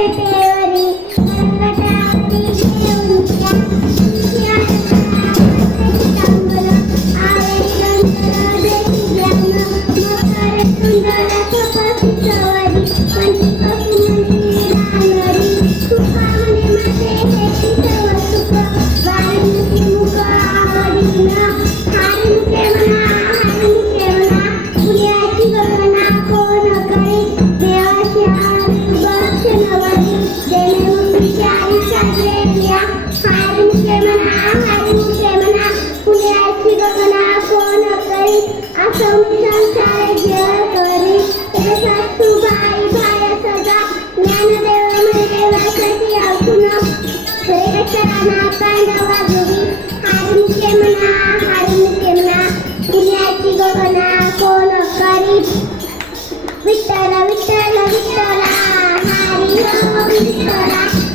पेटेवरी रंगटावरी घेऊन त्या तांबूल आले नंतर देवी ज्ञान मकर सुंदर कपासी सवारी पंचपक्षी मंदिरी रानवरी तुका म्हणे माझे हेची सव सुख वारीमुखी मुख आवडीना हारी मुखे म्हणा पुण्याची गणना कोण करी देवाची बक्ष नवरी देणे मुक्तीची आई साजरेल्या हारी मुखे म्हणा पुण्याची गणना कोण करी असं मी संसार जय करी ते सासूबाई बाया सदा ज्ञानदेव म्हणे देवासाठी ऐकून श्रेष्ठराना पांडवा गुरी हारी मुखे म्हणा पुण्याची गणना कोण करी विठ्ठल विठ्ठल विठ्ठला हरी ओम विठ्ठला